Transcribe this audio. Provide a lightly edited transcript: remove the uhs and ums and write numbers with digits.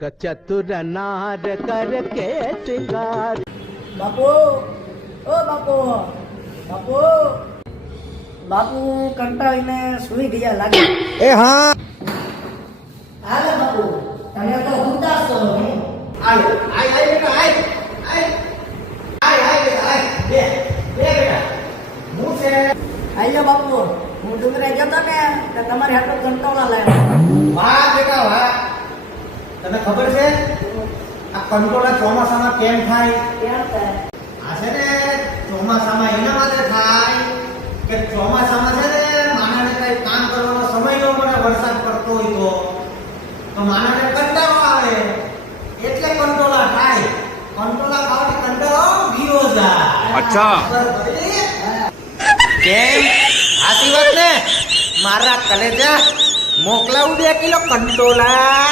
चतुर नार करके सिंगार। બાપુ, ઓ બાપુ, બાપુ, બાપુ કંટાળીને સૂઈ ગયા લાગે. એ હા હાલે બાપુ, તમે તો ઊંઘતા છો ને. આય આય આય બેટા આય આય આય આય આય બે બેટા હું છે આયો બાપુ, હું ડુંગરે જતો ને તો તમારી હાથો કંટાળા લાવ્યો. વાહ બેટા વાહ તને ખબર છે આ કંટોળા ચોમાસામાં કેમ થાય? કેમ થાય? આ છે ને ચોમાસામાં એના માટે થાય કે ચોમાસામાં છે ને માણસને કઈ કામ કરવાનો સમય ન મળે, વરસાદ પડતો હોય તો માણસને કંટાળો આવે એટલે કંટોળા થાય. કંટોળા ખાવાથી કંટાળો ગયો જાય. અચ્છા. કેમ આશી વાત ને મારા કલેજા મોકલાવું 2 કિલો કંટોળા.